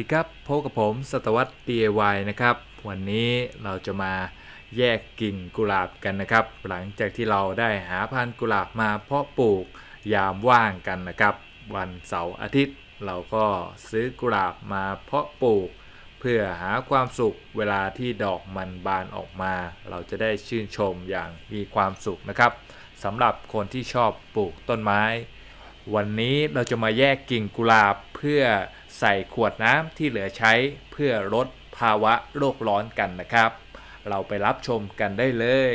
ดีครับพบกับผมศตวรรษ DIY นะครับวันนี้เราจะมาแยกกิ่งกุหลาบกันนะครับหลังจากที่เราได้หาพันธุ์กุหลาบมาเพาะปลูกยามว่างกันนะครับวันเสาร์อาทิตย์เราก็ซื้อกุหลาบมาเพาะปลูกเพื่อหาความสุขเวลาที่ดอกมันบานออกมาเราจะได้ชื่นชมอย่างมีความสุขนะครับสำหรับคนที่ชอบปลูกต้นไม้วันนี้เราจะมาแยกกิ่งกุหลาบเพื่อใส่ขวดน้ำที่เหลือใช้เพื่อลดภาวะโลกร้อนกันนะครับเราไปรับชมกันได้เลย